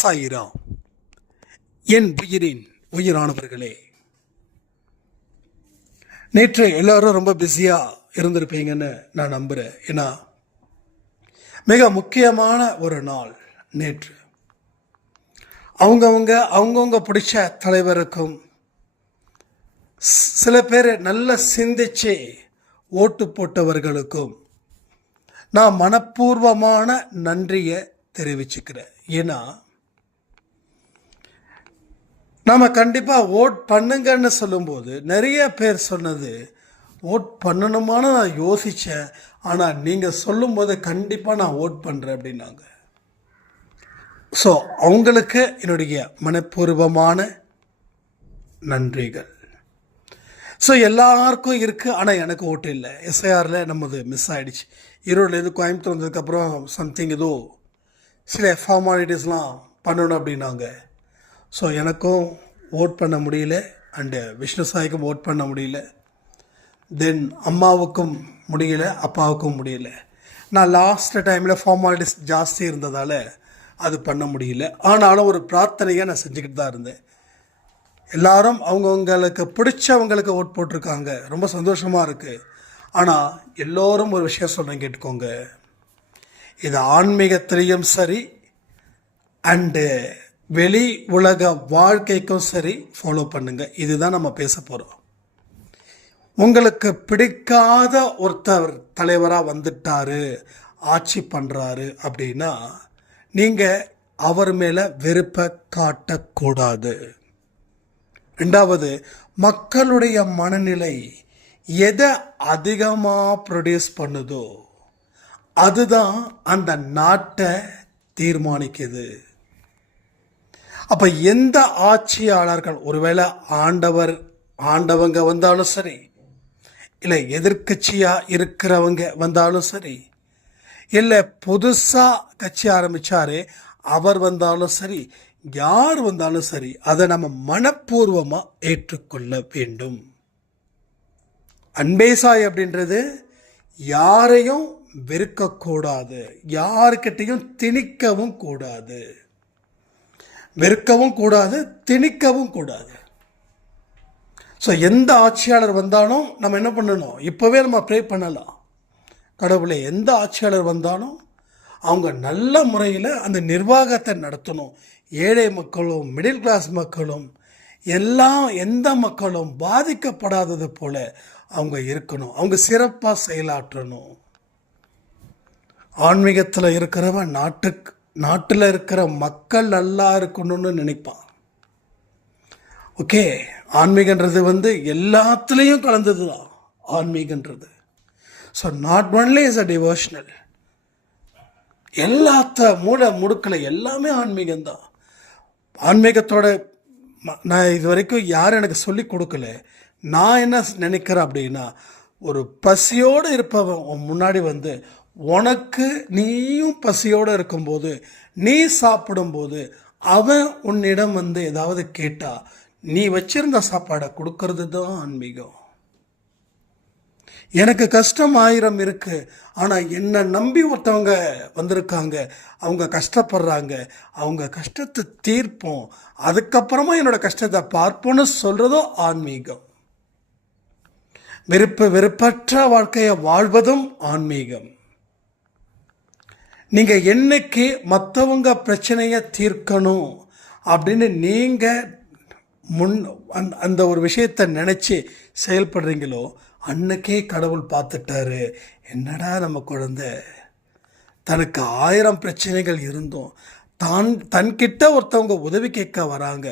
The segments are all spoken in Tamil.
சாயிராம். என் உயிரின் உயிரானவர்களே, நேற்று எல்லாரும் ரொம்ப பிஸியாக இருந்திருப்பீங்கன்னு நான் நம்புகிறேன். ஏன்னா மிக முக்கியமான ஒரு நாள் நேற்று. அவங்கவுங்க பிடிச்ச தலைவருக்கும் சில பேர் நல்ல சிந்திச்சு ஓட்டு போட்டவர்களுக்கும் நான் மனப்பூர்வமான நன்றியை தெரிவிச்சுக்கிறேன். ஏன்னா நாம் கண்டிப்பாக ஓட் பண்ணுங்கன்னு சொல்லும்போது நிறைய பேர் சொன்னது ஓட் பண்ணணுமான்னு நான் யோசித்தேன், ஆனால் நீங்கள் சொல்லும்போது கண்டிப்பாக நான் ஓட் பண்ணுறேன் அப்படின்னாங்க. ஸோ அவங்களுக்கு என்னுடைய மனப்பூர்வமான நன்றிகள். ஸோ எல்லாருக்கும் இருக்குது, ஆனால் எனக்கு ஓட்டு இல்லை. எஸ்ஐஆரில் நம்மது மிஸ் ஆகிடுச்சு. ஈரோடுலேருந்து கோயம்புத்தூர் வந்ததுக்கப்புறம் சம்திங் ஏதோ சில ஃபார்மாலிட்டிஸ்லாம் பண்ணணும் அப்படின்னாங்க. ஸோ எனக்கும் ஓட் பண்ண முடியல, அண்டு விஷ்ணு சாய்க்கும் ஓட் பண்ண முடியல, தென் அம்மாவுக்கும் முடியல, அப்பாவுக்கும் முடியல. நான் லாஸ்ட் டைமில் ஃபார்மாலிட்டிஸ் ஜாஸ்தி இருந்ததால் அது பண்ண முடியல. ஆனாலும் ஒரு பிரார்த்தனையை நான் செஞ்சுக்கிட்டு தான் இருந்தேன். எல்லாரும் அவங்கவுங்களுக்கு பிடிச்சவங்களுக்கு ஓட் போட்டிருக்காங்க, ரொம்ப சந்தோஷமாக இருக்குது. ஆனால் எல்லோரும் ஒரு விஷயம் சொல்கிறேன், கேட்டுக்கோங்க. இது ஆன்மீகத்திலையும் சரி அண்டு வெளி உலக வாழ்க்கைக்கும் சரி ஃபாலோ பண்ணுங்கள். இதுதான் நம்ம பேச போகிறோம். உங்களுக்கு பிடிக்காத ஒருத்தர் தலைவராக வந்துட்டாரு, ஆட்சி பண்ணுறாரு அப்படின்னா நீங்கள் அவர் மேலே வெறுப்பை காட்டக்கூடாது. ரெண்டாவது, மக்களுடைய மனநிலை எதை அதிகமாக ப்ரொடியூஸ் பண்ணுதோ அதுதான் அந்த நாட்டை தீர்மானிக்குது. அப்போ எந்த ஆட்சியாளர்கள், ஒருவேளை ஆண்டவங்க வந்தாலும் சரி, இல்லை எதிர்கட்சியாக இருக்கிறவங்க வந்தாலும் சரி, இல்லை புதுசாக கட்சி ஆரம்பித்தாரு அவர் வந்தாலும் சரி, யார் வந்தாலும் சரி, அதை நம்ம மனப்பூர்வமாக ஏற்றுக்கொள்ள வேண்டும். அன்பே சாய் அப்படின்றது யாரையும் வெறுக்கக்கூடாது, யாருக்கிட்டையும் திணிக்கவும் கூடாது, வெறுக்கவும் கூடாது, திணிக்கவும் கூடாது. ஸோ எந்த ஆட்சியாளர் வந்தாலும் நம்ம என்ன பண்ணணும், இப்போவே நம்ம ப்ரே பண்ணலாம். கடவுளே, எந்த ஆட்சியாளர் வந்தாலும் அவங்க நல்ல முறையில் அந்த நிர்வாகத்தை நடத்தணும். ஏழை மக்களும் மிடில் கிளாஸ் மக்களும் எந்த மக்களும் பாதிக்கப்படாதது போல் அவங்க இருக்கணும், அவங்க சிறப்பாக செயலாற்றணும். ஆன்மீகத்தில் இருக்கிறவன் நாட்டில் இருக்கிற மக்கள் நல்லா இருக்கணும்னு நினைப்பான். ஓகே, ஆன்மீகன்றது எல்லாத்துலேயும் கலந்தது தான் ஆன்மீகன்றது. So not only is a devotional, எல்லாத்த முடுக்கலை எல்லாமே ஆன்மீகம்தான். ஆன்மீகத்தோட நான் இது வரைக்கும் யாரும் எனக்கு சொல்லி கொடுக்கல. நான் என்ன நினைக்கிறேன் அப்படின்னா, ஒரு பசியோடு இருப்பவன் முன்னாடி உனக்கு நீயும் பசியோடு இருக்கும்போது, நீ சாப்பிடும்போது அவன் உன்னிடம் ஏதாவது கேட்டால் நீ வச்சிருந்த சாப்பாடை கொடுக்கறது தான் ஆன்மீகம். எனக்கு கஷ்டம் 1000 இருக்குது, ஆனால் என்னை நம்பி ஒருத்தவங்க வந்திருக்காங்க, அவங்க கஷ்டப்படுறாங்க, அவங்க கஷ்டத்தை தீர்ப்போம், அதுக்கப்புறமா என்னோட கஷ்டத்தை பார்ப்போன்னு சொல்கிறதோ ஆன்மீகம். வெறுப்பற்ற வாழ்க்கையை வாழ்வதும் ஆன்மீகம். நீங்கள் என்னைக்கு மற்றவங்க பிரச்சனையை தீர்க்கணும் அப்படின்னு நீங்கள் அந்த ஒரு விஷயத்தை நினச்சி செயல்படுறீங்களோ அன்னைக்கே கடவுள் பார்த்துட்டாரு. என்னடா நம்ம குழந்தை தனக்கு 1000 பிரச்சனைகள் இருந்தும் தன்கிட்ட ஒருத்தவங்க உதவி கேட்க வராங்க,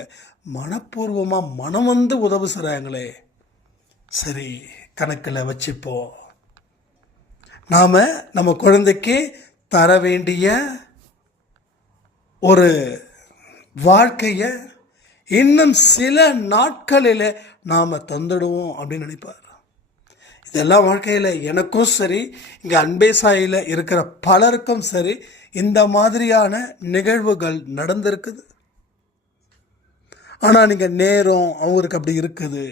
மனப்பூர்வமாக மனம் உதவி செய்கிறாங்களே, சரி கணக்கில் வச்சுப்போம். நாம் நம்ம குழந்தைக்கு தர வேண்டிய ஒரு வாழ்க்கையை இன்னும் சில நாட்களில் நாம் தந்துடுவோம் அப்படின்னு நினைப்பார். இதெல்லாம் வாழ்க்கையில் எனக்கும் சரி, இங்கே அன்பே சாயில் இருக்கிற பலருக்கும் சரி, இந்த மாதிரியான நிகழ்வுகள் நடந்திருக்குது. ஆனால் நீங்கள் நேரம் அவருக்கு அப்படி இருக்குது,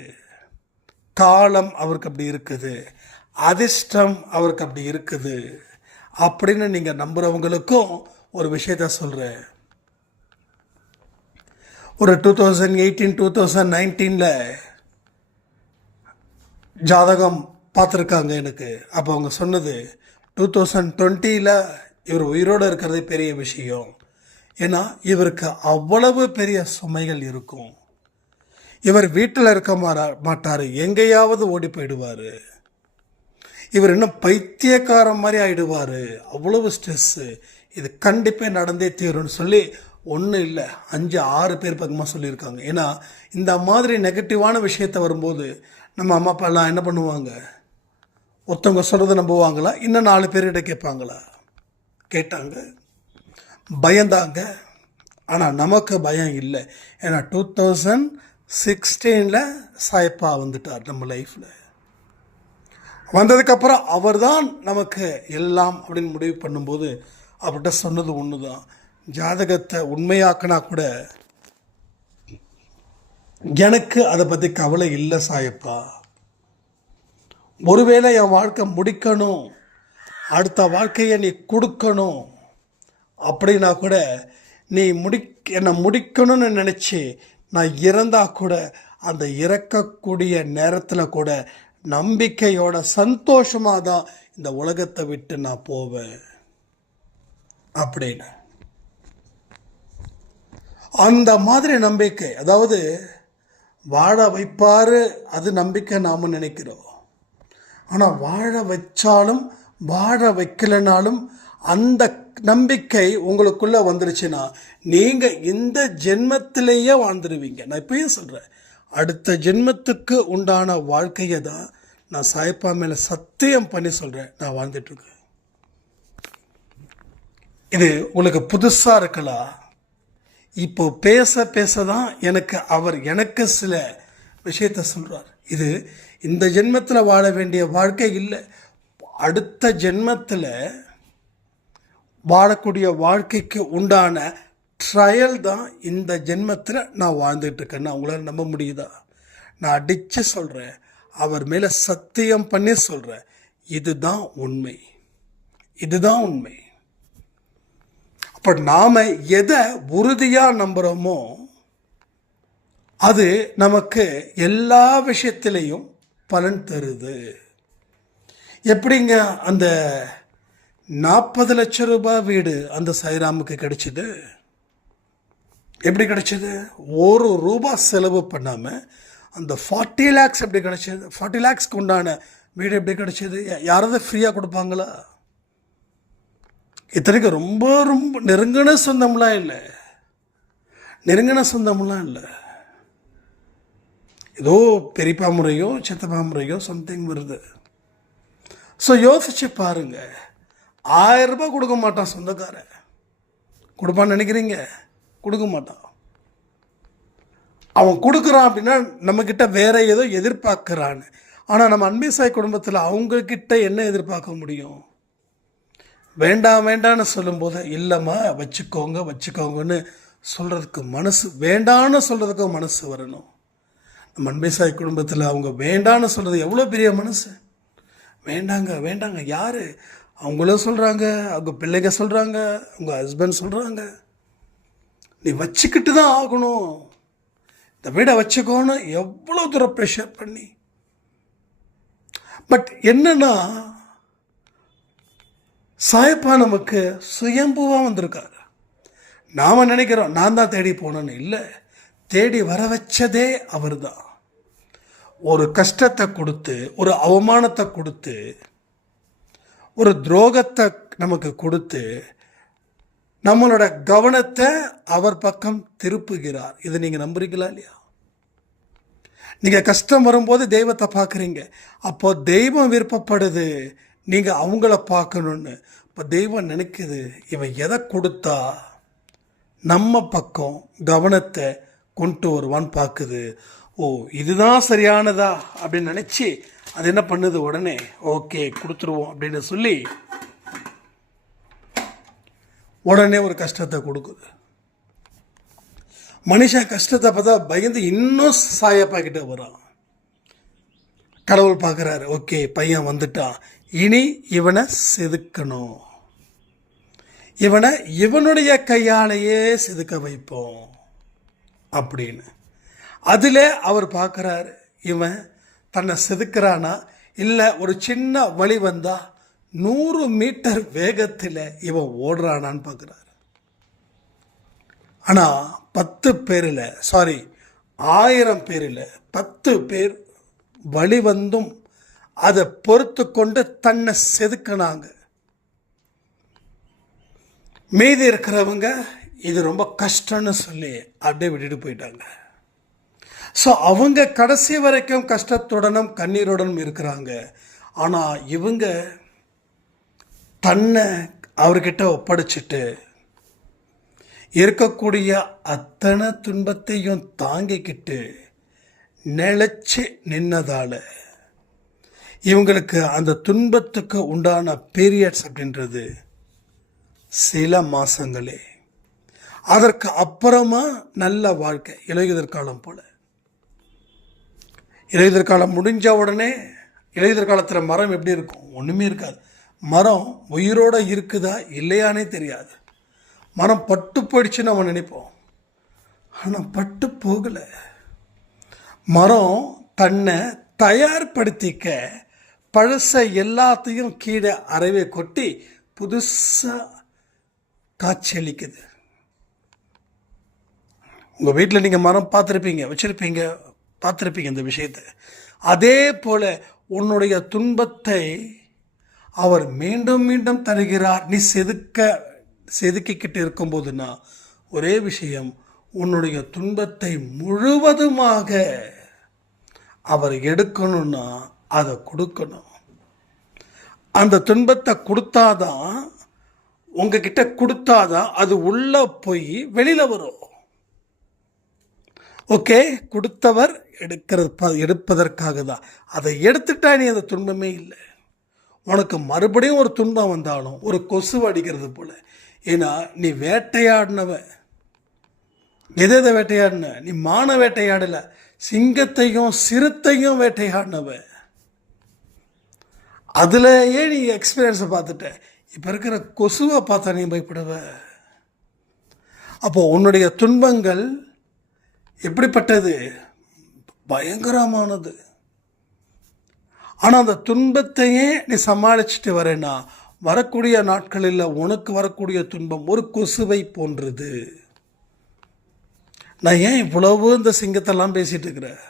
காலம் அவருக்கு அப்படி இருக்குது, அதிர்ஷ்டம் அவருக்கு அப்படி இருக்குது அப்படின்னு நீங்கள் நம்புகிறவங்களுக்கும் ஒரு விஷயத்த சொல்கிறேன். ஒரு 2018 2019 ஜாதகம் பார்த்துருக்காங்க எனக்கு. அப்போ அவங்க சொன்னது 2020 இவர் உயிரோடு இருக்கிறதே பெரிய விஷயம். ஏன்னா இவருக்கு அவ்வளவு பெரிய சுமைகள் இருக்கும். இவர் வீட்டில் இருக்க மாட்டார், எங்கேயாவது ஓடி போயிடுவார். இவர் இன்னும் பைத்தியக்காரன் மாதிரி ஆகிடுவார், அவ்வளவு ஸ்ட்ரெஸ்ஸு. இது கண்டிப்பாக நடந்தே தீரும்னு சொல்லி ஒன்றும் இல்லை 5-6 பேர் பக்கமாக சொல்லியிருக்காங்க. ஏன்னா இந்த மாதிரி நெகட்டிவான விஷயத்தை வரும்போது நம்ம அம்மா அப்பாலாம் என்ன பண்ணுவாங்க? ஒருத்தவங்க சொல்கிறத நம்புவாங்களா? இன்னும் 4 பேர்கிட்ட கேட்பாங்களா? கேட்டாங்க, பயந்தாங்க. ஆனால் நமக்கு பயம் இல்லை. ஏன்னா 2016 சாயப்பா வந்துட்டார் நம்ம லைஃப்பில். வந்ததுக்கப்புறம் அவர் தான் நமக்கு எல்லாம் அப்படின்னு முடிவு பண்ணும்போது அவர்கிட்ட சொன்னது ஒன்று தான், ஜாதகத்தை உண்மையாக்கினா கூட எனக்கு அதை பற்றி கவலை இல்லை சாயப்பா. ஒருவேளை என் வாழ்க்கை முடிக்கணும், அடுத்த வாழ்க்கையை நீ கொடுக்கணும் அப்படின்னா கூட நீ என்னை முடிக்கணும்னு நினச்சி நான் இறந்தால் கூட அந்த இறக்கக்கூடிய நேரத்தில் கூட நம்பிக்கையோட சந்தோஷமாக தான் இந்த உலகத்தை விட்டு நான் போவேன் அப்படின்னு. அந்த மாதிரி நம்பிக்கை, அதாவது வாழ வைப்பார், அது நம்பிக்கை நாம் நினைக்கிறோம். ஆனால் வாழ வச்சாலும் வாழ வைக்கலைனாலும் அந்த நம்பிக்கை உங்களுக்குள்ளே வந்துருச்சுன்னா நீங்கள் இந்த ஜென்மத்திலேயே வாழ்ந்துருவீங்க. நான் இப்பயும் சொல்கிறேன், அடுத்த ஜென்மத்துக்கு உண்டான வாழ்க்கையை தான் நான் சாயப்பா மேலே சத்தியம் பண்ணி சொல்கிறேன் நான் வாழ்ந்துட்டுருக்கேன். இது உங்களுக்கு புதுசாக இருக்கலாம். இப்போ பேச பேச தான் அவர் எனக்கு சில விஷயத்தை சொல்கிறார். இது இந்த ஜென்மத்தில் வாழ வேண்டிய வாழ்க்கை இல்லை, அடுத்த ஜென்மத்தில் வாழக்கூடிய வாழ்க்கைக்கு உண்டான ட்ரையல் தான் இந்த ஜென்மத்தில் நான் வாழ்ந்துட்டுருக்கேன்னு அவங்களால நம்ப முடியுதா? நான் அடித்து சொல்கிறேன், அவர் மேலே சத்தியம் பண்ணி சொல்கிறேன், இதுதான் உண்மை, இதுதான் உண்மை. அப்போ நாம் எதை உறுதியாக நம்புகிறோமோ அது நமக்கு எல்லா விஷயத்திலையும் பலன் தருது. எப்படிங்க அந்த 40 லட்சம் ரூபாய் வீடு அந்த சாய்ராமுக்கு கிடைச்சிது? எப்படி கிடைச்சிது? ₹1 செலவு பண்ணாமல் அந்த 40 lakhs எப்படி கிடைச்சிது? 40 lakhsக்கு உண்டான வீடு எப்படி கிடைச்சிது? யாராவது ஃப்ரீயாக கொடுப்பாங்களா? இத்தனைக்கு ரொம்ப ரொம்ப நெருங்கின சொந்தம்லாம் இல்லை, நெருங்கின சொந்தம்லாம் இல்லை, ஏதோ பெரியப்பா முறையோ சித்தப்பா முறையோ சம்திங் வருது. ஸோ யோசிச்சு பாருங்க, 1000 ரூபாய் கொடுக்க மாட்டான் சொந்தக்காரன். கொடுப்பான்னு நினைக்கிறீங்க? கொடுக்க மாட்டான். அவன் கொடுக்குறான் அப்படின்னா நம்மக்கிட்ட வேற ஏதோ எதிர்பார்க்குறான்னு. ஆனால் நம்ம அன்பே சாய் குடும்பத்தில் அவங்கக்கிட்ட என்ன எதிர்பார்க்க முடியும்? வேண்டாம் வேண்டான்னு சொல்லும்போது இல்லைம்மா வச்சுக்கோங்கன்னு சொல்கிறதுக்கு மனசு, வேண்டான்னு சொல்கிறதுக்கு மனசு வரணும். நம்ம அன்பே சாய் குடும்பத்தில் அவங்க வேண்டான்னு சொல்கிறது எவ்வளோ பெரிய மனசு. வேண்டாங்க யார்? அவங்களும் சொல்கிறாங்க, அவங்க பிள்ளைங்க சொல்கிறாங்க, அவங்க ஹஸ்பண்ட் சொல்கிறாங்க, நீ வச்சுக்கிட்டு தான் ஆகணும், இந்த வீடை வச்சுக்கோன்னு எவ்வளோ தூரம் ப்ரெஷர் பண்ணி. பட் என்னன்னா சாயப்பா நமக்கு சுயம்புவாக வந்திருக்காரு. நாம் நினைக்கிறோம் நான் தான் தேடி போனேன்னு. இல்லை, தேடி வர வச்சதே அவர் தான். ஒரு கஷ்டத்தை கொடுத்து, ஒரு அவமானத்தை கொடுத்து, ஒரு துரோகத்தை நமக்கு கொடுத்து நம்மளோட கவனத்தை அவர் பக்கம் திருப்புகிறார். இதை நீங்கள் நம்புறீங்களா இல்லையா? நீங்கள் கஷ்டம் வரும்போது தெய்வத்தை பார்க்குறீங்க, அப்போ தெய்வம் விருப்பப்படுது நீங்கள் அவங்கள பார்க்கணுன்னு. இப்போ தெய்வம் நினைக்குது, இவன் எதை கொடுத்தா நம்ம பக்கம் கவனத்தை கொண்டு வருவான்னு பார்க்குது. ஓ, இதுதான் சரியானதா அப்படின்னு நினச்சி அது என்ன பண்ணுது, உடனே ஓகே கொடுத்துருவோம் அப்படின்னு சொல்லி உடனே ஒரு கஷ்டத்தை கொடுக்குது. மனுஷன் கஷ்டத்தை பார்த்தா பயந்து இன்னும் சாயப்பா கிட்ட வரான். கடவுள் பார்க்குறாரு, ஓகே பையன் வந்துட்டான், இனி இவனை செதுக்கணும், இவனை இவனுடைய கையாலேயே செதுக்க வைப்போம். அப்படின்னு. அதில் அவர் பார்க்குறாரு, இவன் தன்னை செதுக்கிறானா இல்லை ஒரு சின்ன வழி வந்தால் 100 மீட்டர் வேகத்தில் இவன் ஓடுறானான்னு பார்க்குறாரு. ஆனால் 10 பேரில் 1000 பேரில் 10 பேர் வழி வந்தும் அதை பொறுத்து கொண்டு தன்னை செதுக்கினாங்க. மீதி இருக்கிறவங்க இது ரொம்ப கஷ்டம்னு சொல்லி அப்படியே விட்டுட்டு போயிட்டாங்க. ஸோ அவங்க கடைசி வரைக்கும் கஷ்டத்துடனும் கண்ணீருடனும் இருக்கிறாங்க. ஆனால் இவங்க தன்னை அவர்கிட்ட ஒப்படைச்சிட்டு இருக்கக்கூடிய அத்தனை துன்பத்தையும் தாங்கிக்கிட்டு நிலைச்சி நின்னதால் இவங்களுக்கு அந்த துன்பத்துக்கு உண்டான பீரியட்ஸ் அப்படின்றது சில மாதங்களே. அதற்கு அப்புறமா நல்ல வாழ்க்கை. இலையுதிர் காலம் போல. இலையுதிர் காலம் முடிஞ்ச உடனே, இலையுதிர் காலத்தில் மரம் எப்படி இருக்கும்? ஒன்றுமே இருக்காது. மரம் உயிரோடு இருக்குதா இல்லையானே தெரியாது. மரம் பட்டு போயிடுச்சுன்னு நம்ம நினைப்போம். ஆனால் பட்டு போகலை. மரம் தன்னை தயார்படுத்திக்க பழச எல்லாத்தையும் கீழே அறவே கொட்டி புதுசாக காட்சியளிக்குது. உங்கள் வீட்டில் நீங்கள் மரம் பார்த்துருப்பீங்க, வச்சுருப்பீங்க, பார்த்துருப்பீங்க இந்த விஷயத்தை. அதே போல் உன்னுடைய துன்பத்தை அவர் மீண்டும் மீண்டும் தருகிறார். நீ செதுக்கிக்கிட்டு இருக்கும்போதுன்னா ஒரே விஷயம், உன்னுடைய துன்பத்தை முழுவதுமாக அவர் எடுக்கணும்னா அதை கொடுக்கணும். அந்த துன்பத்தை கொடுத்தாதான், உங்ககிட்ட கொடுத்தாதான் அது உள்ள போய் வெளியில் வரும். ஓகே, கொடுத்தவர் எடுப்பதற்காக தான். அதை எடுத்துட்டா நீ அந்த துன்பமே இல்லை. உனக்கு மறுபடியும் ஒரு துன்பம் வந்தாலும் ஒரு கொசு அடிக்கிறது போல. ஏன்னா நீ வேட்டையாடினவன். எதை வேட்டையாடின? நீ மான வேட்டையாடல, சிங்கத்தையும் சிறுத்தையும் வேட்டையாடினவன். அதுலேயே நீ எக்ஸ்பீரியன்ஸை பார்த்துட்ட. இப்போ இருக்கிற கொசுவை பார்த்தா நீ பயப்படுவ. அப்போ உன்னுடைய துன்பங்கள் எப்படிப்பட்டது? பயங்கரமானது. ஆனால் அந்த துன்பத்தையே நீ சமாளிச்சுட்டு வரேன்னா வரக்கூடிய நாட்களில் உனக்கு வரக்கூடிய துன்பம் ஒரு கொசுவை போன்றது. நான் ஏன் இவ்வளவு இந்த சிங்கத்தெல்லாம் பேசிகிட்டு இருக்கிறேன்?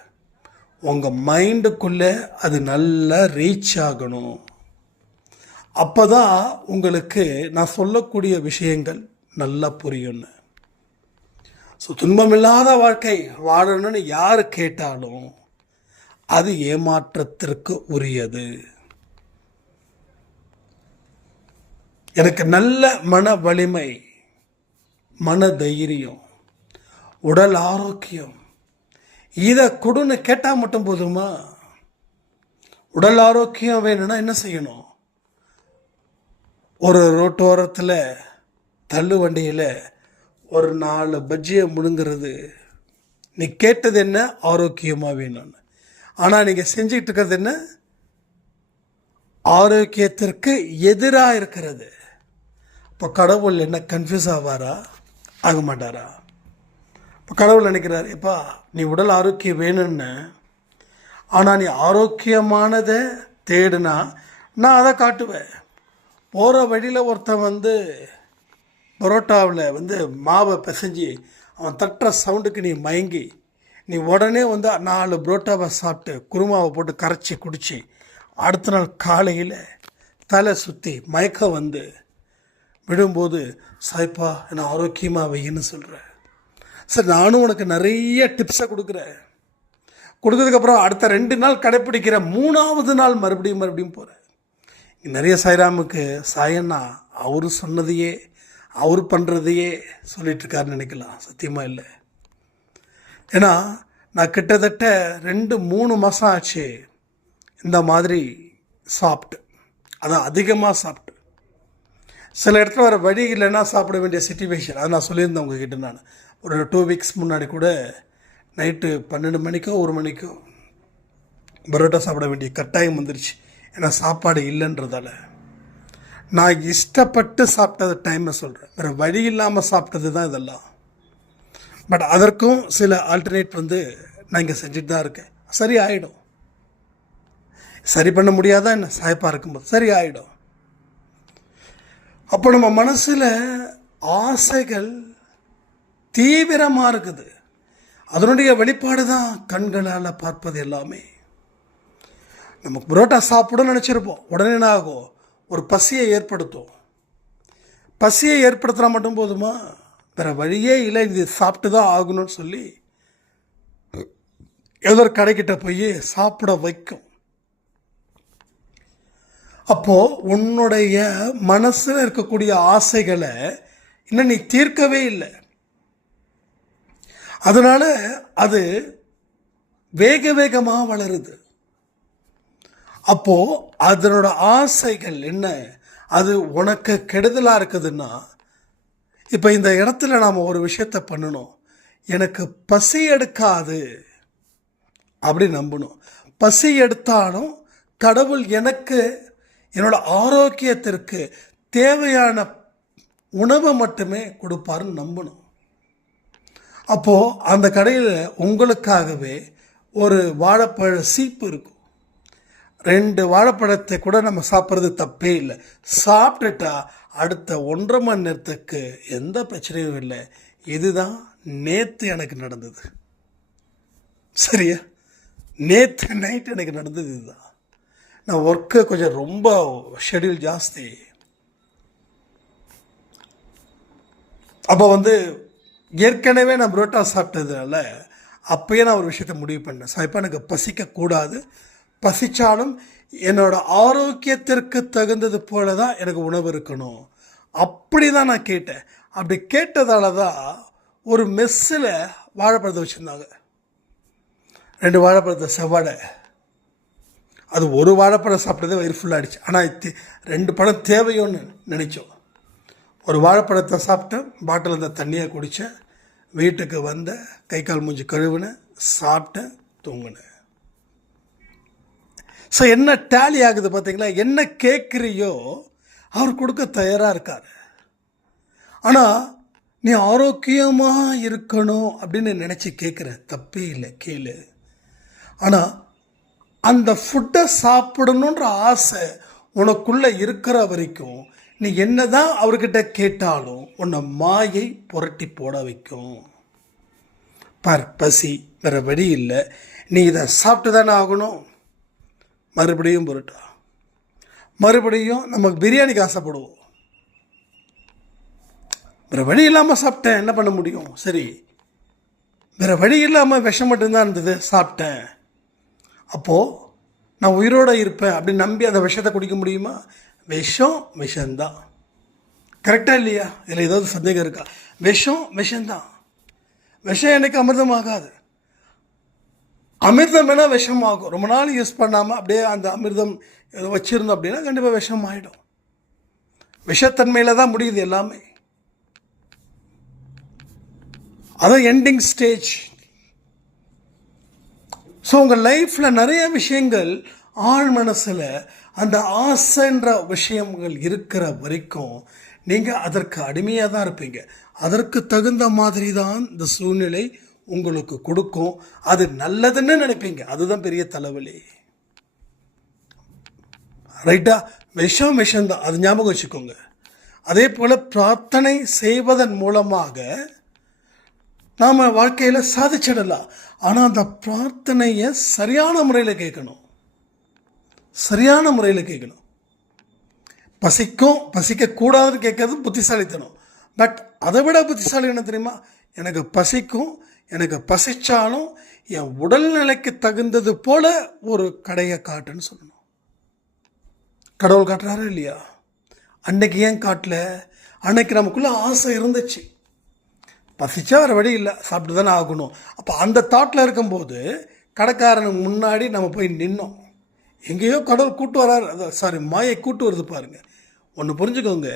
உங்கள் மைண்டுக்குள்ளே அது நல்லா ரீச் ஆகணும். அப்போ தான் உங்களுக்கு நான் சொல்லக்கூடிய விஷயங்கள் நல்லா புரியும்னு. ஸோ துன்பமில்லாத வாழ்க்கை வாழணும்னு யார் கேட்டாலும் அது ஏமாற்றத்திற்கு உரியது. எனக்கு நல்ல மன வலிமை, மன தைரியம், உடல் ஆரோக்கியம், இதை கொடுன்னு கேட்டால் மட்டும் போதுமா? உடல் ஆரோக்கியம் வேணும்னா என்ன செய்யணும்? ஒரு ரோட்டோரத்தில் தள்ளு வண்டியில் ஒரு 4 பஜ்ஜியை முழுங்கிறது. நீ கேட்டது என்ன? ஆரோக்கியமாக வேணும்னு. ஆனால் நீங்கள் செஞ்சுக்கிட்டு இருக்கிறது என்ன? ஆரோக்கியத்திற்கு எதிராக இருக்கிறது. இப்போ கடவுள் என்ன கன்ஃபியூஸ் ஆவாரா? ஆக மாட்டாரா? இப்போ கடவுள் நினைக்கிறார், எப்பா நீ உடல் ஆரோக்கியம் வேணும்னு, ஆனால் நீ ஆரோக்கியமானதை தேடுனா நான் அதை காட்டுவேன். போகிற வழியில் ஒருத்தன் பரோட்டாவில் மாவை பிசைஞ்சு அவன் தட்டுற சவுண்டுக்கு நீ மயங்கி நீ உடனே 4 புரோட்டாவை சாப்பிட்டு குருமாவை போட்டு கரைச்சி குடித்து அடுத்த நாள் காலையில் தலை சுற்றி மயக்கம் விடும்போது, சாய்ப்பா என்னை ஆரோக்கியமாக வையின்னு சொல்கிறேன். சரி, நானும் உனக்கு நிறைய டிப்ஸை கொடுத்ததுக்கப்புறம் அடுத்த 2 நாள் கடைப்பிடிக்கிற 3ஆவது நாள் மறுபடியும் போகிறேன். நிறைய சாய்ராமுக்கு சாயண்ணா அவர் சொன்னதையே அவர் பண்ணுறதையே சொல்லிட்டு இருக்காருன்னு நினைக்கலாம். சத்தியமாக இல்லை. ஏன்னா நான் கிட்டத்தட்ட 2-3 மாதம் ஆச்சு இந்த மாதிரி சாப்பிட்டு, அதான் அதிகமாக சாப்பிட்டு. சில இடத்துல வர வழி இல்லைன்னா சாப்பிட வேண்டிய சிச்சுவேஷன். அதை நான் சொல்லியிருந்தேன் உங்ககிட்ட. நான் ஒரு 2 வீக்ஸ் முன்னாடி கூட நைட்டு 12 மணிக்கோ 1 மணிக்கோ பரோட்டா சாப்பிட வேண்டிய கட்டாயம் வந்துருச்சு. ஏன்னா சாப்பாடு இல்லைன்றதால. நான் இஷ்டப்பட்டு சாப்பிட்டது டைமை சொல்கிறேன். வேறு வழி இல்லாமல் சாப்பிட்டது தான் இதெல்லாம். பட் அதற்கும் சில ஆல்டர்னேட் நான் இங்கே செஞ்சுட்டு தான் இருக்கேன். சரி ஆகிடும். சரி பண்ண முடியாதா என்ன? சாய்ப்பாக இருக்கும்போது சரி ஆகிடும். அப்போ நம்ம மனசில் ஆசைகள் தீவிரமாக இருக்குது. அதனுடைய வெளிப்பாடு தான் கண்களால் பார்ப்பது எல்லாமே. நமக்கு புரோட்டா சாப்பிடணும்னு நினச்சிருப்போம். உடனே என்ன ஆகும்? ஒரு பசியை ஏற்படுத்தும். பசியை ஏற்படுத்தினா மட்டும் போதுமா? வேறு வழியே இல்லை, இது சாப்பிட்டு தான் ஆகணும்னு சொல்லி ஏதோ ஒரு கடைக்கிட்ட போய் சாப்பிட வைக்கும். அப்போது உன்னுடைய மனசில் இருக்கக்கூடிய ஆசைகளை இன்னும் நீ தீர்க்கவே இல்லை. அதனால் அது வேக வேகமாக வளருது. அப்போது அதனோட ஆசைகள் என்ன? அது உனக்கு கெடுதலாக இருக்குதுன்னா, இப்போ இந்த இடத்துல நாம் ஒரு விஷயத்தை பண்ணணும். எனக்கு பசி எடுக்காது அப்படி நம்பணும். பசி எடுத்தாலும் கடவுள் எனக்கு என்னோட ஆரோக்கியத்திற்கு தேவையான உணவை மட்டுமே கொடுப்பாருன்னு நம்பணும். அப்போது அந்த கடையில் உங்களுக்காகவே ஒரு வாழைப்பழ சீப்பு இருக்கும். 2 வாழைப்பழத்தை கூட நம்ம சாப்பிட்றது தப்பே இல்லை. சாப்பிட்டுட்டா அடுத்த 1.5 மணி நேரத்துக்கு எந்த பிரச்சனையும் இல்லை. இதுதான் நேற்று எனக்கு நடந்தது. சரியா? நேற்று நைட் எனக்கு நடந்தது இதுதான். நான் ஒர்க்கு கொஞ்சம் ரொம்ப ஷெட்யூல் ஜாஸ்தி. அப்போ ஏற்கனவே நான் புரோட்டா சாப்பிட்டதுனால அப்போயே நான் ஒரு விஷயத்தை முடிவு பண்ணேன். இப்போ எனக்கு பசிக்கக்கூடாது. பசித்தாலும் என்னோட ஆரோக்கியத்திற்கு தகுந்தது போல தான் எனக்கு உணவு இருக்கணும். அப்படி தான் நான் கேட்டேன். அப்படி கேட்டதால தான் ஒரு மெஸ்ஸில் வாழைப்பழத்தை வச்சுருந்தாங்க. 2 வாழைப்பழத்தை செவ்வாடை. அது ஒரு வாழைப்பழம் சாப்பிட்றதே வயிறு ஃபுல்லாகிடுச்சு. ஆனால் 2 பழம் தேவையோன்னு நினச்சோம். ஒரு வாழைப்பழத்தை சாப்பிட்டேன், பாட்டில் இருந்த தண்ணியை குடித்தேன், வீட்டுக்கு வந்தேன், கை கால் மூஞ்சி கழுவினேன், சாப்பிட்டேன், தூங்கினேன். ஸோ என்ன டேலி ஆகுது பார்த்தீங்களா? என்ன கேட்குறியோ அவர் கொடுக்க தயாராக இருக்கார். ஆனால் நீ ஆரோக்கியமாக இருக்கணும் அப்படின்னு நினச்சி கேட்குற, தப்பே இல்லை, கேளு. ஆனால் அந்த ஃபுட்டை சாப்பிடணுன்ற ஆசை உனக்குள்ளே இருக்கிற வரைக்கும் நீ என்ன தான் அவர்கிட்ட கேட்டாலும் உன்னை மாயை புரட்டி போட வைக்கும். பசி வேறு வழி இல்லை, நீ இதை சாப்பிட்டு தானே ஆகணும். மறுபடியும் புரோட்டா, மறுபடியும் நமக்கு பிரியாணிக்கு ஆசைப்படுவோம். வேறு வழி இல்லாமல் சாப்பிட்டேன், என்ன பண்ண முடியும்? சரி, வேறு வழி இல்லாமல் விஷம் மட்டும்தான் இருந்தது, சாப்பிட்டேன். அப்போது நான் உயிரோடு இருப்பேன் அப்படின்னு நம்பி அந்த விஷத்தை குடிக்க முடியுமா? விஷம்தான். கரெக்டாக இல்லையா? இதில் ஏதாவது சந்தேகம் இருக்கா? விஷம்தான். விஷம் எனக்கு அமிர்தமாகாது. அமிர்தம் வேணால் விஷமாகும். ரொம்ப நாள் யூஸ் பண்ணாமல் அப்படியே அந்த அமிர்தம் ஏதோ வச்சுருந்தோம் அப்படின்னா கண்டிப்பாக விஷம் ஆகிடும். விஷத்தன்மையில் தான் முடியுது எல்லாமே. அதான் எண்டிங் ஸ்டேஜ். ஸோ உங்கள் லைஃப்பில் நிறைய விஷயங்கள் ஆழ் மனசில் அந்த ஆசைன்ற விஷயங்கள் இருக்கிற வரைக்கும் நீங்கள் அதற்கு அடிமையாக தான் இருப்பீங்க. அதற்கு தகுந்த மாதிரி தான் இந்த சூழ்நிலை உங்களுக்கு கொடுக்கும். அது நல்லதுன்னு நினைப்பீங்க. அதுதான் பெரிய தலைவலி. ரைட்டா? விஷம்தான், அது ஞாபகம் வச்சுக்கோங்க. அதே போல் பிரார்த்தனை செய்வதன் மூலமாக நாம் வாழ்க்கையில் சாதிச்சிடலாம். ஆனால் அந்த பிரார்த்தனையை சரியான முறையில் கேட்கணும். சரியான முறையில் கேட்கணும். பசிக்கக்கூடாதுன்னு கேட்கறது புத்திசாலித்தனம். பட் அதை விட புத்திசாலி என்ன தெரியுமா? எனக்கு பசிக்கும், எனக்கு பசிச்சாலும் என் உடல்நிலைக்கு தகுந்தது போல ஒரு கடையை காட்டுன்னு சொல்லணும். கடவுள் காட்டுறாரா இல்லையா? அன்னைக்கு ஏன் காட்டல? அன்னைக்கு நமக்குள்ளே ஆசை இருந்துச்சு. பசிச்சா வேறு வழி இல்லை, சாப்பிட்டு தானே ஆகணும். அப்போ அந்த தாட்டில் இருக்கும்போது கடைக்காரனுக்கு முன்னாடி நம்ம போய் நின்னோம். எங்கேயோ கடவுள் கூட்டு வராரு, மாயை கூட்டு வருது பாருங்கள். ஒன்று புரிஞ்சுக்கோங்க,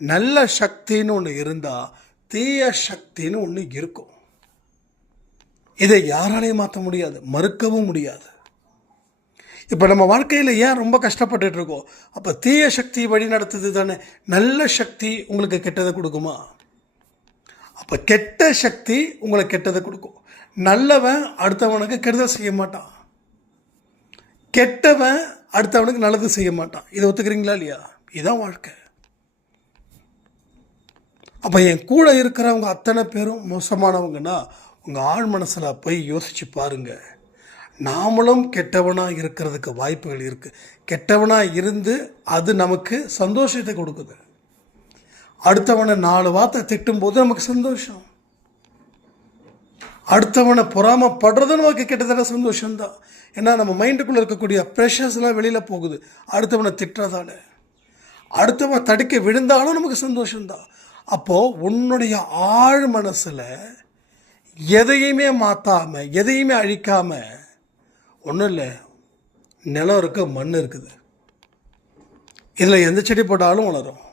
நல்ல சக்தின்னு ஒன்று இருந்தால் தீய சக்தின்னு ஒன்று இருக்கும். இதை யாராலையும் மாற்ற முடியாது, மறுக்கவும் முடியாது. இப்போ நம்ம வாழ்க்கையில் ஏன் ரொம்ப கஷ்டப்பட்டுட்டு இருக்கோம்? அப்போ தீய சக்தி வழி நடத்துது தானே. நல்ல சக்தி உங்களுக்கு கெட்டதை கொடுக்குமா? அப்போ இப்போ கெட்ட சக்தி உங்களை கெட்டதை கொடுக்கும். நல்லவன் அடுத்தவனுக்கு கெடுதல் செய்ய மாட்டான், கெட்டவன் அடுத்தவனுக்கு நல்லது செய்ய மாட்டான். இதை ஒத்துக்கிறீங்களா இல்லையா? இதுதான் வாழ்க்கை. அப்போ என் கூட இருக்கிறவங்க அத்தனை பேரும் மோசமானவங்கன்னா உங்கள் ஆழ் மனசில் போய் யோசித்து பாருங்கள். நாமளும் கெட்டவனாக இருக்கிறதுக்கு வாய்ப்புகள் இருக்குது. கெட்டவனாக இருந்து அது நமக்கு சந்தோஷத்தை கொடுக்குது. அடுத்தவனை 4 வார்த்தை திட்டும்போது நமக்கு சந்தோஷம். அடுத்தவனை பொறாமப்படுறது நமக்கு கிட்டத்தட்ட சந்தோஷம்தான். ஏன்னா நம்ம மைண்டுக்குள்ளே இருக்கக்கூடிய ப்ரெஷர்ஸ்லாம் வெளியில் போகுது அடுத்தவனை திட்டுறதால. அடுத்தவன் தடுக்க விழுந்தாலும் நமக்கு சந்தோஷம்தான். அப்போது உன்னுடைய ஆழ் மனசில் எதையுமே மாற்றாமல் எதையுமே அழிக்காமல், ஒன்றும் இல்லை, நிலம் இருக்க, மண் இருக்குது, இதில் எந்த செடி போட்டாலும் வளரும்.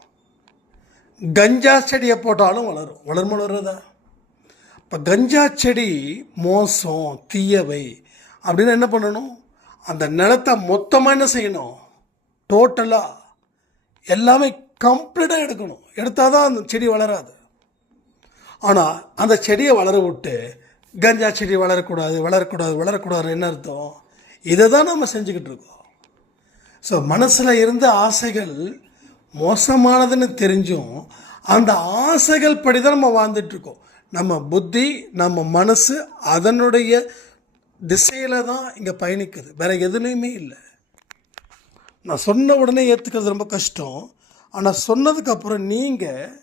கஞ்சா செடியை போட்டாலும் வளரும். வளருதா? இப்போ கஞ்சா செடி மோசம், தீயவை அப்படின்னு என்ன பண்ணணும்? அந்த நிலத்தை மொத்தமாக என்ன செய்யணும்? டோட்டலாக எல்லாமே கம்ப்ளீட்டாக எடுக்கணும். எடுத்தால் தான் அந்த செடி வளராது. ஆனால் அந்த செடியை வளர விட்டு கஞ்சா செடி வளரக்கூடாது என்ன அர்த்தம்? இதை தான் நம்ம செஞ்சுக்கிட்டு இருக்கோம். ஸோ மனசில் இருந்த ஆசைகள் மோசமானதுன்னு தெரிஞ்சும் அந்த ஆசைகள் படி தான் நம்ம வாழ்ந்துட்டுருக்கோம். நம்ம புத்தி, நம்ம மனசு அதனுடைய திசையில் தான் இங்கே பயணிக்குது, வேறு எதுலேயுமே இல்லை. நான் சொன்ன உடனே ஏற்றுக்கிறது ரொம்ப கஷ்டம். ஆனால் சொன்னதுக்கப்புறம் நீங்கள்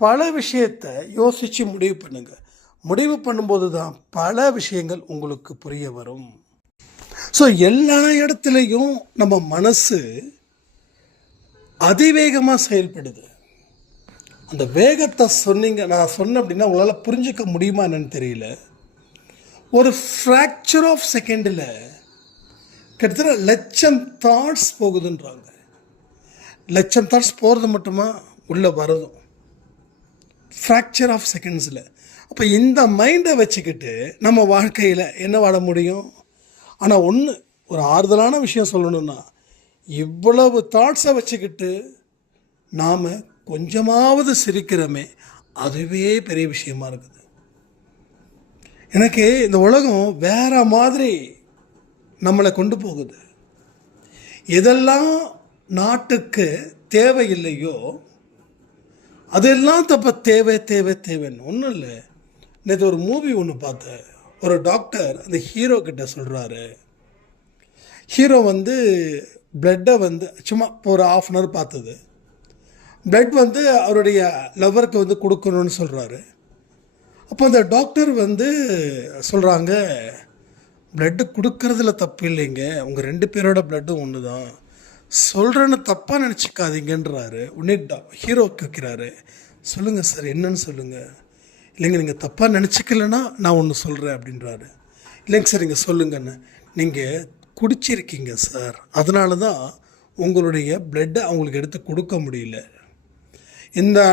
பல விஷயத்தை யோசித்து முடிவு பண்ணுங்கள். முடிவு பண்ணும்போது தான் பல விஷயங்கள் உங்களுக்கு புரிய வரும். ஸோ எல்லா இடத்துலையும் நம்ம மனசு அதிவேகமாக செயல்படுது. அந்த வேகத்தை நான் சொன்னேன் அப்படின்னா உங்களால் புரிஞ்சிக்க முடியுமா என்னன்னு தெரியல. ஒரு ஃப்ராக்சர் ஆஃப் செகண்டில் கிட்டத்தட்ட 1,00,000 தாட்ஸ் போகுதுன்றாங்க. 1,00,000 தாட்ஸ் போகிறது மட்டுமா உள்ளே வரதும் ஃப்ராக்சர் ஆஃப் செகண்ட்ஸில். அப்போ இந்த மைண்டை வச்சுக்கிட்டு நம்ம வாழ்க்கையில் என்ன வாழ முடியும்? ஆனால் ஒரு ஆறுதலான விஷயம் சொல்லணும்னா, இவ்வளவு தாட்ஸை வச்சுக்கிட்டு நாம் கொஞ்சமாவது சிரிக்கிறோமே, அதுவே பெரிய விஷயமா இருக்குது. எனக்கு இந்த உலகம் வேற மாதிரி நம்மளை கொண்டு போகுது. எதெல்லாம் நாட்டுக்கு தேவையில்லையோ அதெல்லாம் தப்ப தேவைன்னு ஒன்றும் இல்லை. நேற்று ஒரு மூவி ஒன்று பார்த்தேன். ஒரு டாக்டர் அந்த ஹீரோ கிட்ட சொல்கிறாரு, ஹீரோ பிளட்டை சும்மா ஒரு 1/2 அன் ஹவர் பார்த்தது, பிளட் அவருடைய லவருக்கு கொடுக்கணும்னு சொல்கிறாரு. அப்போ அந்த டாக்டர் சொல்கிறாங்க, பிளட்டு கொடுக்கறதுல தப்பு இல்லைங்க, உங்கள் 2 பேரோட பிளட்டும் ஒன்று தான், சொல்கிறேன்னு தப்பாக நினச்சிக்காதீங்கன்றாரு. உடனே ஹீரோ கேட்குறாரு, சொல்லுங்கள் சார் என்னன்னு சொல்லுங்கள். இல்லைங்க நீங்கள் தப்பாக நினச்சிக்கலன்னா நான் ஒன்று சொல்கிறேன் அப்படின்றாரு. இல்லைங்க சார் நீங்கள் சொல்லுங்கன்னு. நீங்கள் குடிச்சிருக்கீங்க சார், அதனால தான் உங்களுடைய பிளட்டை அவங்களுக்கு எடுத்து கொடுக்க முடியல.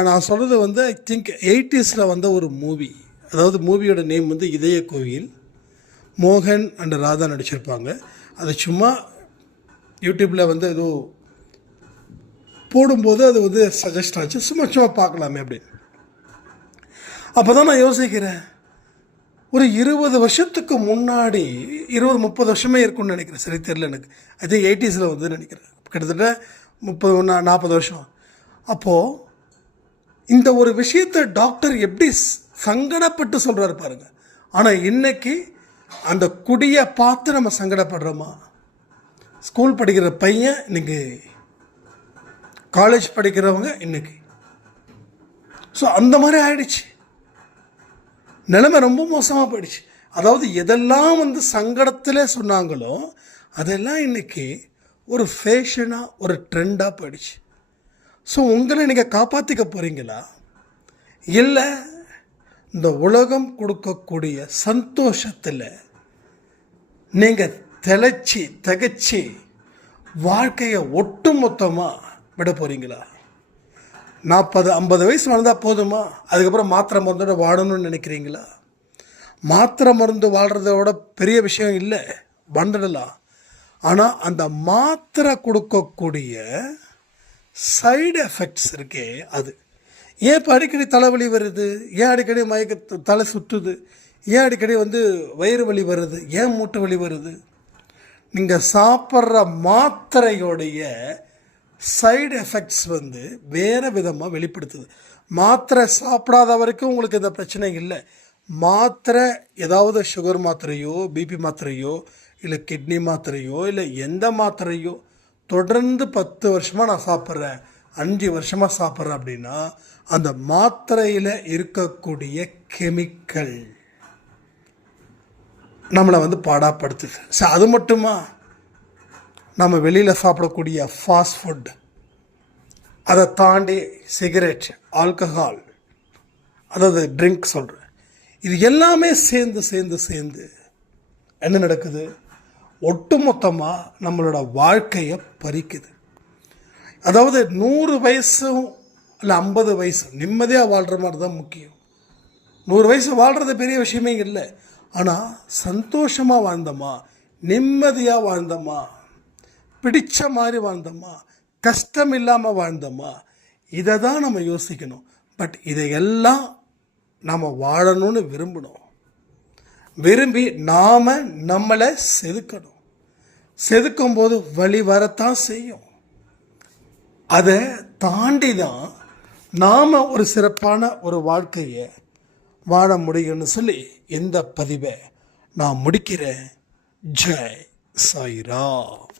நான் சொல்கிறது ஐ திங்க் 80s ஒரு மூவி. அதாவது மூவியோட நேம் இதய கோவில். மோகன் அண்ட் ராதா நடிச்சிருப்பாங்க. அது சும்மா யூடியூப்பில் ஏதோ போடும்போது அது சஜஸ்ட் ஆச்சு, சும்மா பார்க்கலாமே அப்படின்னு. அப்போ தான் நான் யோசிக்கிறேன், ஒரு 20 வருஷத்துக்கு முன்னாடி, 20-30 வருஷமே இருக்கும்னு நினைக்கிறேன், சரி தெரியல எனக்கு. ஐ திங்க் 80s நினைக்கிறேன், கிட்டத்தட்ட 30-40 வருஷம். அப்போது இந்த ஒரு விஷயத்தை டாக்டர் எப்படி சங்கடப்பட்டு சொல்கிறாரு பாருங்க. ஆனால் இன்னைக்கு அந்த குடியை பார்த்து நம்ம சங்கடப்படுறோமா? ஸ்கூல் படிக்கிற பையன் இன்னைக்கு, காலேஜ் படிக்கிறவங்க இன்னைக்கு. ஸோ அந்த மாதிரி ஆயிடுச்சு, நிலைமை ரொம்ப மோசமாக போயிடுச்சு. அதாவது எதெல்லாம் சங்கடத்தில் சொன்னாங்களோ அதெல்லாம் இன்னைக்கு ஒரு ஃபேஷனாக, ஒரு ட்ரெண்டாக போயிடுச்சு. ஸோ உங்களை நீங்கள் காப்பாற்றிக்க போகிறீங்களா, இல்லை இந்த உலகம் கொடுக்கக்கூடிய சந்தோஷத்தில் நீங்கள் திகச்சு வாழ்க்கையை ஒட்டு மொத்தமாக விட போகிறீங்களா? 40-50 வயசு வாழ்ந்தால் போதுமா? அதுக்கப்புறம் மாத்திரை மருந்தோட வாழணும்னு நினைக்கிறீங்களா? மாத்திரை மருந்து வாழ்கிறதோட பெரிய விஷயம் இல்லை, வந்துடலாம். ஆனால் அந்த மாத்திரை கொடுக்கக்கூடிய சைடு எஃபெக்ட்ஸ் இருக்கே, அது ஏன் இப்போ அடிக்கடி தலைவலி வருது, ஏன் அடிக்கடி தலை சுற்றுது, ஏன் அடிக்கடி வயிறு வலி வருது, ஏன் மூட்டு வலி வருது? நீங்கள் சாப்பிட்ற மாத்திரையோடைய சைடு எஃபெக்ட்ஸ் வேறு விதமாக வெளிப்படுத்துது. மாத்திரை சாப்பிடாத வரைக்கும் உங்களுக்கு இந்த பிரச்சனை இல்லை. மாத்திரை ஏதாவது சுகர் மாத்திரையோ, பிபி மாத்திரையோ, இல்லை கிட்னி மாத்திரையோ, இல்லை எந்த மாத்திரையோ தொடர்ந்து 10 வருஷமாக நான் சாப்பிட்றேன், 5 வருஷமாக சாப்பிட்றேன் அப்படின்னா அந்த மாத்திரையில் இருக்கக்கூடிய கெமிக்கல் நம்மளை பாடாப்படுத்துது. ஸோ அது மட்டுமா, நம்ம வெளியில் சாப்பிடக்கூடிய ஃபாஸ்ட் ஃபுட், அதை தாண்டி சிகரெட், ஆல்கஹால், அதாவது ட்ரிங்க் சொல்கிறேன், இது எல்லாமே சேர்ந்து என்ன நடக்குது? ஒட்டுமொத்தமாக நம்மளோட வாழ்க்கையை பறிக்குது. அதாவது 100 வயசும் இல்லை 50 வயசு நிம்மதியாக வாழ்கிற மாதிரி தான் முக்கியம். 100 வயசு வாழ்கிறது பெரிய விஷயமே இல்லை. ஆனால் சந்தோஷமாக வாழ்ந்தோமா, நிம்மதியாக வாழ்ந்தோமா, பிடிச்ச மாதிரி வாழ்ந்தோமா, கஷ்டம் இல்லாமல் வாழ்ந்தோமா, இதை தான் நம்ம யோசிக்கணும். பட் இதையெல்லாம் நாம் வாழணும்னு விரும்பி நாம் நம்மளை செதுக்கணும். செதுக்கும்போது வழி வரத்தான் செய்யும். அதை தாண்டி தான் நாம் ஒரு சிறப்பான ஒரு வாழ்க்கையை வாழ முடியும்னு சொல்லி இந்த பதிவை நான் முடிக்கிறேன். ஜெய் சாய்ராம்.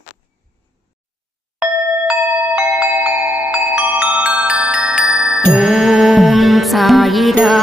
ஓம் சாயிரா.